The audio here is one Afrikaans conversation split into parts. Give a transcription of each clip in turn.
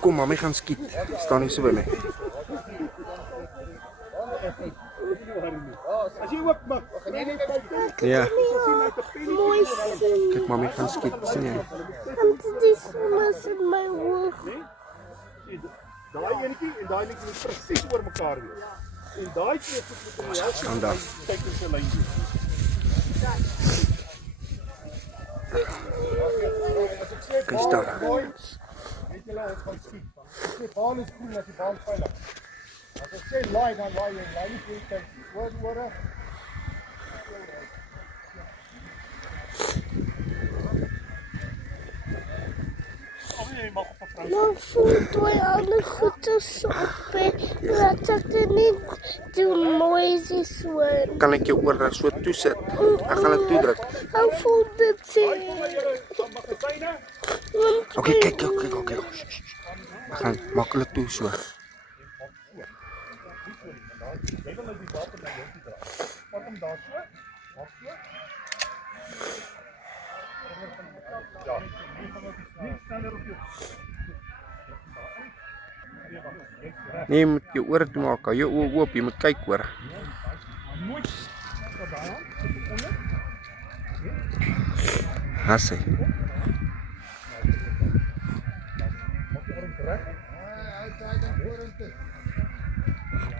Kom, mami gaan skiet. Staan nie so by my. Ja. Kijk, mami gaan skiet. Sien jy? Want dit is soms in my oog. Daai enetjie en daai enetjie moet presies oor mekaar wees. En daai twee goed moet in die helfte Staan daar. tegniese lyn wees. Kyk staan. Weet julle ons gaan skiet. As die baan is groen, as die baan veilig. As ek sê laai, dan laai jy. Laai nie vir kyk. Oor. Nou voel twee ander goeders op laat ek dit nie doen noises hoor. Kan ek jou oor so toe sit? Ek gaan dit toedruk. Ek voel dit sê. Okay, kyk. Ek gaan maak hulle toe so. Jy wil nou die wapen na jou toe dra. Vat hom daar so. Maak so. Ja. Nie sneller op jou. Nee, jy moet jou oor toe maak. Hou jou oë oop, jy moet kyk hoor. Nooit tot daai hand, sit onder. Hasse.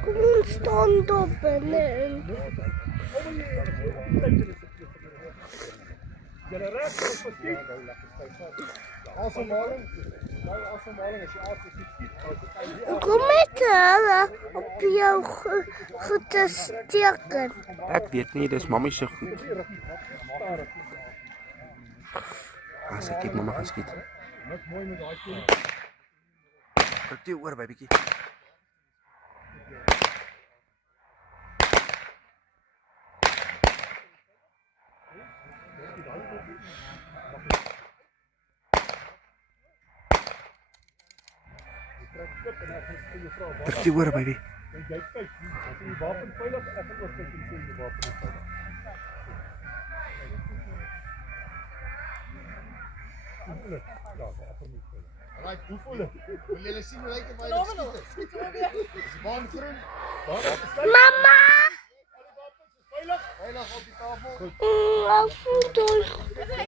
Kom ons staan daar binne. Julle reg op skiet. Asemhaling. Nou asemhaling as jy skiet. Kom ek hulle op jou goede steken. Ek weet nie, dis mami se goed. As ek kyk, mamma gaan skiet. Wat mooi met daai teen. Kyk toe oor by bietjie. Kyk toe oor baby. Jy kyk, as jy die wapen veilig, ek gaan ook kyk en sien die wapen is veilig. Ja, ek moet veilig. Right, hoe voel dit? Wil julle sien hoe lyk dit by die skiet? Is die baan groen? Mama! Veilig? Veilig op die tafel. Ek voel dit.